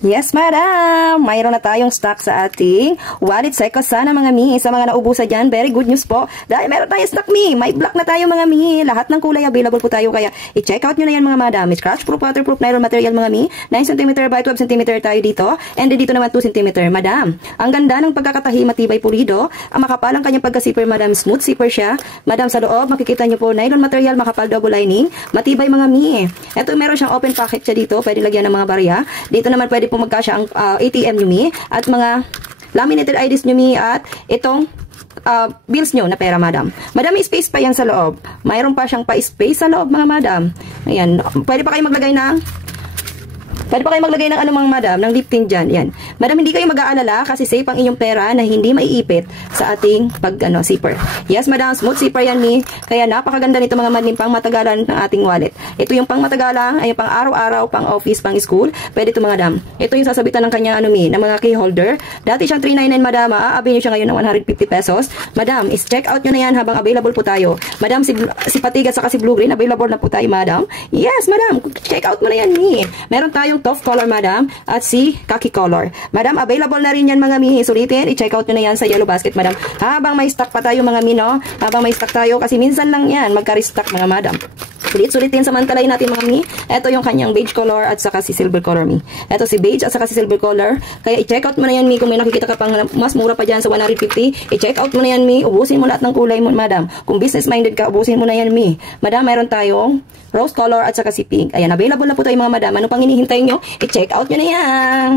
Yes, madam! Mayroon na tayong stock sa ating wallet cycle. Sana mga mi, sa mga naubusan dyan, very good news po. Dahil meron tayong stock mi, may black na tayo mga mi. Lahat ng kulay available po tayo, kaya i-check out nyo na yan mga madam. Scratch proof, waterproof, nylon material mga mi. 9 cm by 12 cm tayo dito. And dito naman 2 cm, madam. Ang ganda ng pagkakatahi, matibay pulido. Ang makapal ang kanyang pagka-zipper, madam. Smooth zipper siya. Madam, sa loob, makikita nyo po, nylon material, makapal double lining. Matibay mga mi. Ito, meron siyang open pocket siya dito. Pwede lagyan ng mga barya. Dito naman pwede po magkasya ang ATM nyo mi at mga laminated IDs nyo mi at itong bills nyo na pera, madam. Madam, may space pa yan sa loob. Mayroon pa siyang pa-space sa loob, mga madam. Ayan. Pwede pa kayo maglagay ng ano mga madam, ng lifting dyan. Yan. Madam, hindi kayo mag-aalala kasi safe ang inyong pera na hindi maiipit sa ating zipper. Yes, madam, smooth zipper yan ni. Kaya napakaganda nito mga madam, pang matagalan ng ating wallet. Ito yung pang matagalan, ay pang araw-araw, pang office, pang school. Pwede ito mga madam. Ito yung sasabitan ng kanyang ng mga key holder. Dati siyang 399 madam, aabi nyo siya ngayon ng 150 pesos. Madam, is-check out nyo na yan habang available po tayo. Madam, si Patigat saka si Blue Green, available na po tayo, madam. Yes, madam, check out mo na yan ni. Meron tayong tough color, madam, at si khaki color. Madam, available na rin yan mga mi. Sulitin, i-check out nyo na yan sa yellow basket, madam. Habang may stock pa tayo mga mi, no? Habang may stock tayo, kasi minsan lang yan, magka-restock mga madam. Sulit-sulitin, samantalayin natin mga mi. Ito yung kanyang beige color at saka si silver color mi. Ito si beige at saka si silver color. Kaya i-check out mo na yan mi. Kung may nakikita ka pang mas mura pa dyan sa 150, i-check out mo na yan mi. Ubusin mo lahat ng kulay mo, madam. Kung business-minded ka, ubusin mo na yan mi. Madam, meron tayong rose color at saka si pink. Ayan, available na po tayo mga madam. Ano pang hinihintay nyo? I-check out nyo na yan.